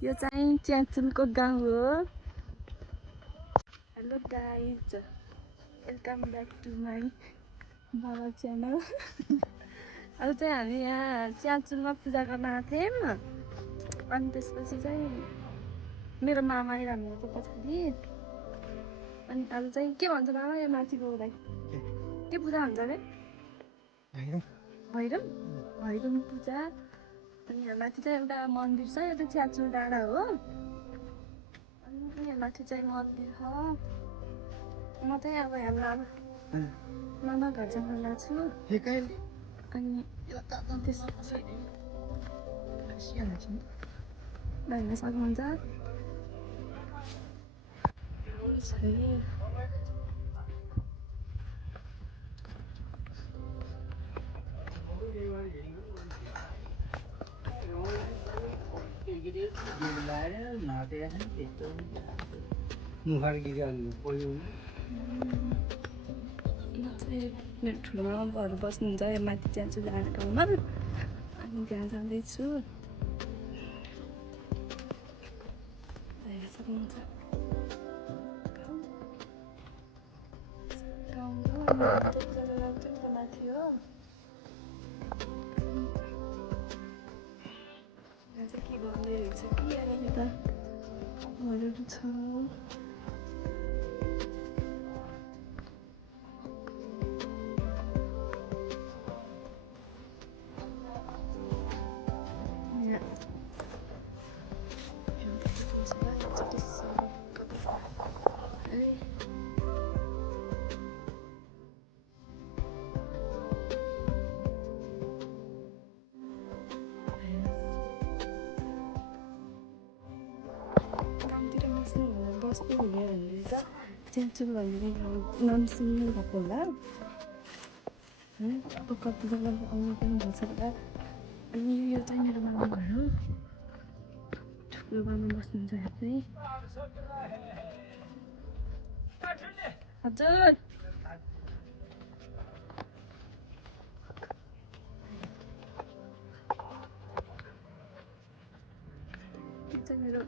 यो चाहिँ च्याचुनको गाउँ हो। Hello guys, welcome back to my Baba channel. अब चाहिँ हामी यहाँ च्याचुनमा पूजा गर्न आएको थियौँ। अनि त्यसपछि चाहिँ मेरो मामा आइरहनु भएको पछाडि। अनि आज चाहिँ के भन्छ मामा यो माथि गउँलाई? के पूजा हुन्छ अरे? भैरव पूजा। अनि यहाँ माथि चाहिँ एउटा मन्दिर छ, यो चाहिँ च्याचु डाँडा हो। अनि यहाँ माथि चाहिँ मन्दिर छ। म चाहिँ अब यहाँ मामा घर जान लाग्छु। अनि त्यसपछि भन्न सक्नुहुन्छ। मेरो ठुलो मामाहरू बस्नुहुन्छ यो माथि च्याचु डाँडा ठाउँमा। अनि त्यहाँ जाँदैछु। हेर्न सक्नुहुन्छ गाउँ हो। अनि माथि हो। यहाँ चाहिँ के गर्दैरहेको छ कि यता घरहरू छ। बस्नु हुने भनेर त च्याचु भन्ने नाम सुन्नु भएको होला। अब कतिजनाले आउनु पनि भएको छ होला। अनि यो चाहिँ मेरो मामा घर हो। ठुलो मामा बस्नुहुन्छ यहाँ चाहिँ। हजुर यो चाहिँ मेरो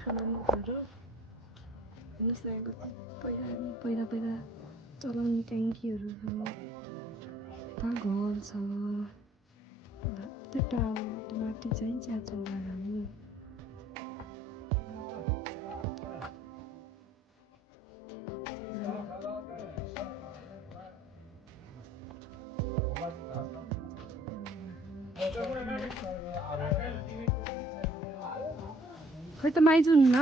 ठुलो मामा घर हो। पहिला चलाउने ट्याङ्कीहरू छ। यता घर छ। त्यो टावर माथि चाहिँ च्याचु डाँडा हो। खै त माइज हुन्न।